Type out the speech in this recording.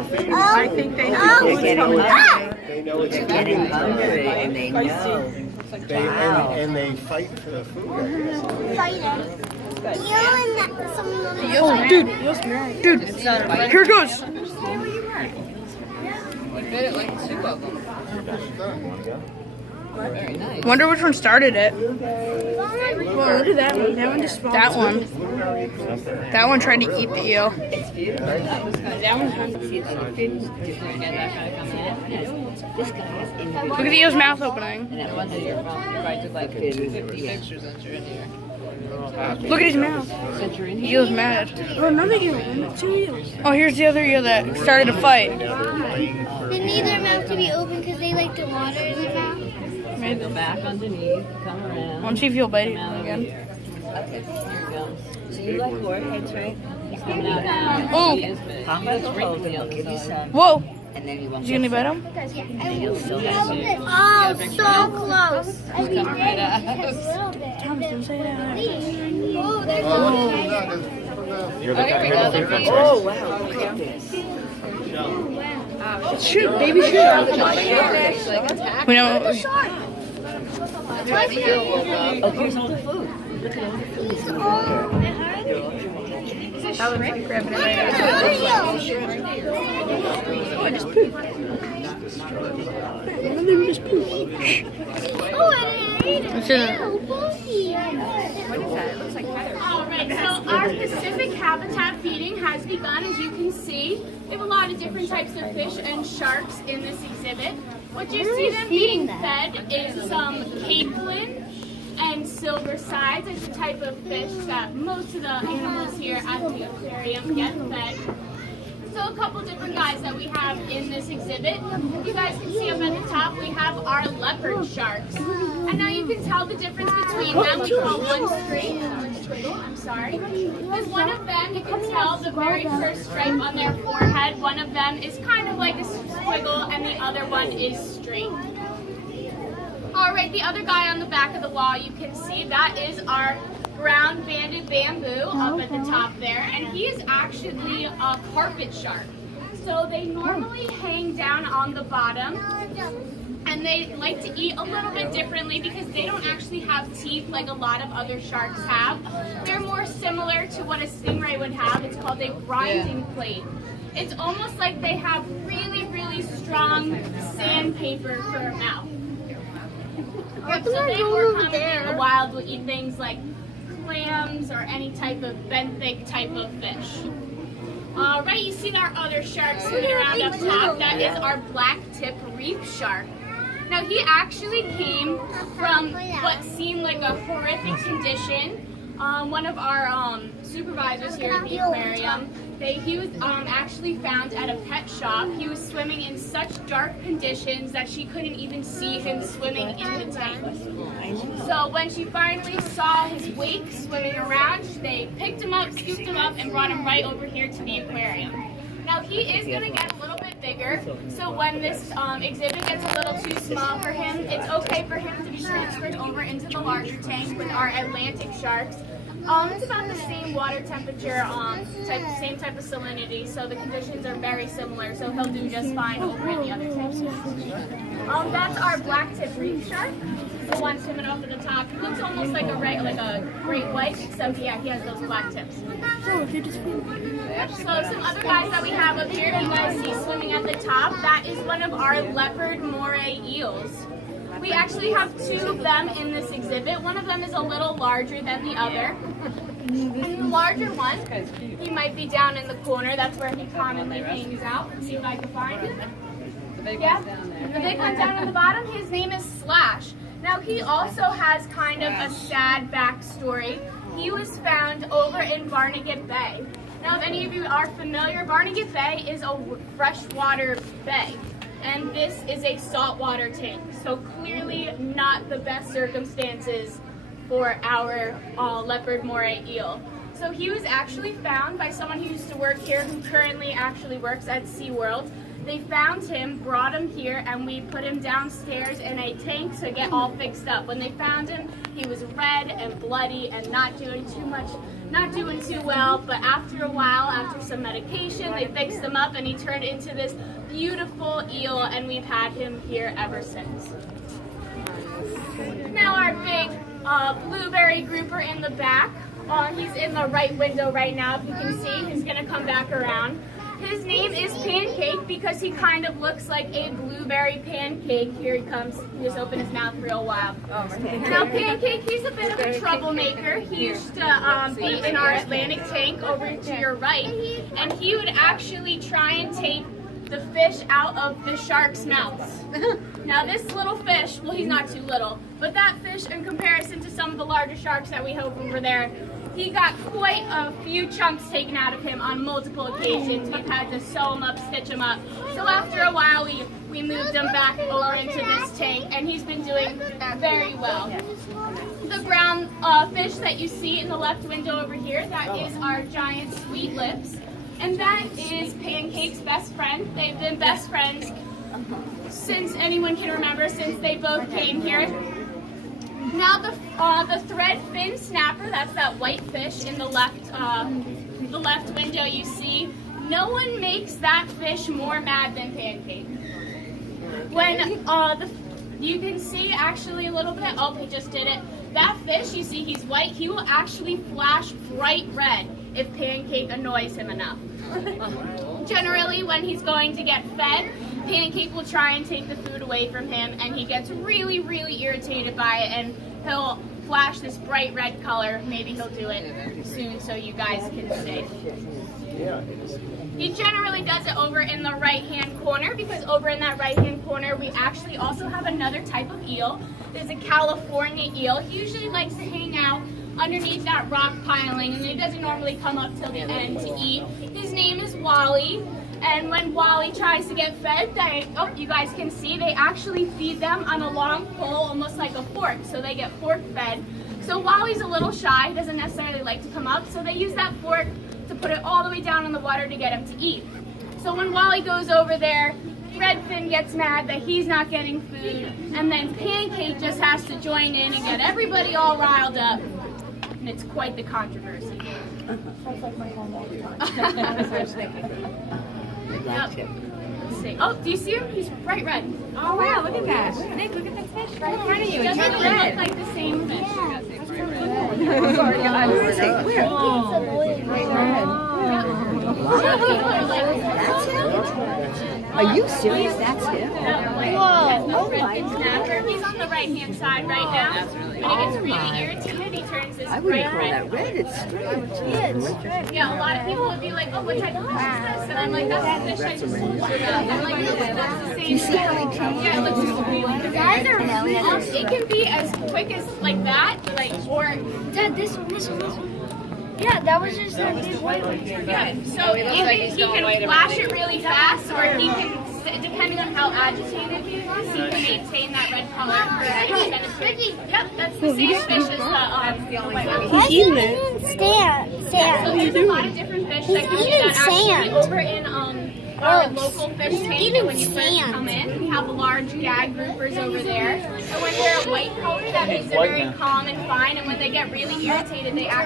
I think they know what's coming. They know it's Getting hungry and they know. and they fight for the food, I guess. Oh, dude, here it goes. Very nice. Wonder which one started it. Well, look at that one. That one just spawned. That one. That one tried to eat the eel. It's beautiful. That one's hungry. See, other fish different and that kind of coming in. Yes. This guy has individual. Look at the eel's mouth opening. And that one that you're from, you probably took like 250 pictures since you're in here. Look at his mouth. Since you're in The here. eel's mad. Oh, another eel. 2 eels. Oh, here's the other eel that started a fight. They need their mouth to be open because they like the water in their mouth. Go back underneath, come around. Once you feel biting Come out again. here. Okay, here it goes. So you like Jorge's, right? He's coming out now. Oh. He is big. How much hold it? I'll give you some. Whoa. And then you won't Is he gonna bite him? You'll still have some. Oh, so close. He's coming right at us. Thomas, don't say that. Oh, there's Oh, wow. Look at this. Shoot, baby, shoot. We know. Oh, here's all the food. Look at all the food. It's in the water. That looks like grabbing it right out. Oh, I just pooped. One of them just pooped. Oh, I didn't eat it. It's in it. Alright, so our Pacific habitat feeding has begun. As you can see, we have a lot of different types of fish and sharks in this exhibit. What you see them being fed is some capelin and silver sides. It's a type of fish that most of the animals here at the aquarium get fed. So a couple different guys that we have in this exhibit. You guys can see up at the top we have our leopard sharks. And now you can tell the difference between them. We call one straight and one squiggle. I'm sorry. Because one of them, you can tell the very first stripe on their forehead. One of them is kind of like a squiggle and the other one is straight. Alright, the other guy on the back of the wall you can see, that is our brown banded bamboo up at the top there, and he is actually a carpet shark. So they normally hang down on the bottom, and they like to eat a little bit differently because they don't actually have teeth like a lot of other sharks have. They're more similar to what a stingray would have. It's called a grinding plate. It's almost like they have really, really strong sandpaper for a mouth. So they more commonly in the wild will eat things like clams or any type of benthic type of fish. Alright, you see our other shark swimming around up top. That is our black tip reef shark. Now he actually came from what seemed like a horrific condition. One of our supervisors here at the aquarium, he was actually found at a pet shop. He was swimming in such dark conditions that she couldn't even see him swimming in the tank. So when she finally saw his wake swimming around, they picked him up, scooped him up, and brought him right over here to the aquarium. Now he is going to get a little bit bigger, so when this exhibit gets a little too small for him, it's okay for him to be transferred over into the larger tank with our Atlantic sharks. It's about the same water temperature, same type of salinity, so the conditions are very similar, so he'll do just fine over in the other tank. That's our black tip reef shark. The one swimming up at the top. He looks almost like a great white, except yeah, he has those black tips. So some other guys that we have up here, you guys see swimming at the top, that is one of our leopard moray eels. We actually have two of them in this exhibit. One of them is a little larger than the other. And the larger one, he might be down in the corner. That's where he commonly hangs out. Let's see if I can find him. Yeah, the big one down at the bottom, his name is Slash. Now he also has kind of a sad backstory. He was found over in Barnegat Bay. Now if any of you are familiar, Barnegat Bay is a freshwater bay. And this is a saltwater tank, so clearly not the best circumstances for our leopard moray eel. So he was actually found by someone who used to work here, who currently actually works at SeaWorld. They found him, brought him here, and we put him downstairs in a tank to get all fixed up. When they found him, he was red and bloody and not doing too much not doing too well, but after a while, after some medication, they fixed him up and he turned into this beautiful eel, and we've had him here ever since. Now our big blueberry grouper in the back, he's in the right window right now, if you can see, he's gonna come back around. His name is Pancake because he kind of looks like a blueberry pancake. Here he comes. He just opened his mouth real wild. Now Pancake, he's a bit of a troublemaker. He used to be in our Atlantic tank over to your right, and he would actually try and take the fish out of the shark's mouths. Now this little fish, well, he's not too little, but that fish in comparison to some of the larger sharks that we have over there, he got quite a few chunks taken out of him on multiple occasions. We've had to sew him up, stitch him up. So after a while, we moved him back over into this tank, and he's been doing very well. The brown fish that you see in the left window over here, that is our giant sweet lips. And that is Pancake's best friend. They've been best friends since anyone can remember, since they both came here. Now the thread fin snapper, that's that white fish in the left window you see. No one makes that fish more mad than Pancake. When you can see actually a little bit, oh, he just did it. That fish, you see he's white, he will actually flash bright red if Pancake annoys him enough. Generally, when he's going to get fed, Pancake will try and take the food away from him, and he gets really, really irritated by it, and he'll flash this bright red color. Maybe he'll do it soon so you guys can see. He generally does it over in the right-hand corner, because over in that right-hand corner, we actually also have another type of eel. There's a California eel. He usually likes to hang out underneath that rock piling, and he doesn't normally come up till the end to eat. His name is Wally, and when Wally tries to get fed, you guys can see, they actually feed them on a long pole, almost like a fork, so they get fork fed. So Wally's a little shy, he doesn't necessarily like to come up, so they use that fork to put it all the way down in the water to get him to eat. So when Wally goes over there, Redfin gets mad that he's not getting food, and then Pancake just has to join in and get everybody all riled up. And it's quite the controversy. Sounds like my home all the time. That's what I was thinking. Yep. Let's see. Oh, do you see him? He's bright red. Oh wow, look at that. Nick, look at that fish right in front of you. It's Doesn't bright it look red. like the same fish? Sorry, guys. Where? That's him? Are you serious? That's him? Oh my God. He's on the right-hand side right now. When he gets really irritated, he turns this I wouldn't bright call red. that red. It's strange. Yeah, a lot of people would be like, oh, what type of fish is this? And I'm like, that's the fish I just told you about. I'm like, no, that's the same. You see how he changed? Yeah, it looks really Guys are really it can be as quick as like that, like, or Dad, this one. Yeah, that was just a big white one. yeah. So he can flash it really fast, or he can, depending on how agitated he is, he can maintain that red color for an extended period. Yep, that's the same fish as the white one. He's eating it. So there's a lot of different fish that can do eating that. Actually, sand. over in our local fish tank, eating when you first sand. come in, we have large gag groupers over there. And when they're a white color, that means they're very calm and fine. And when they get really irritated, they actually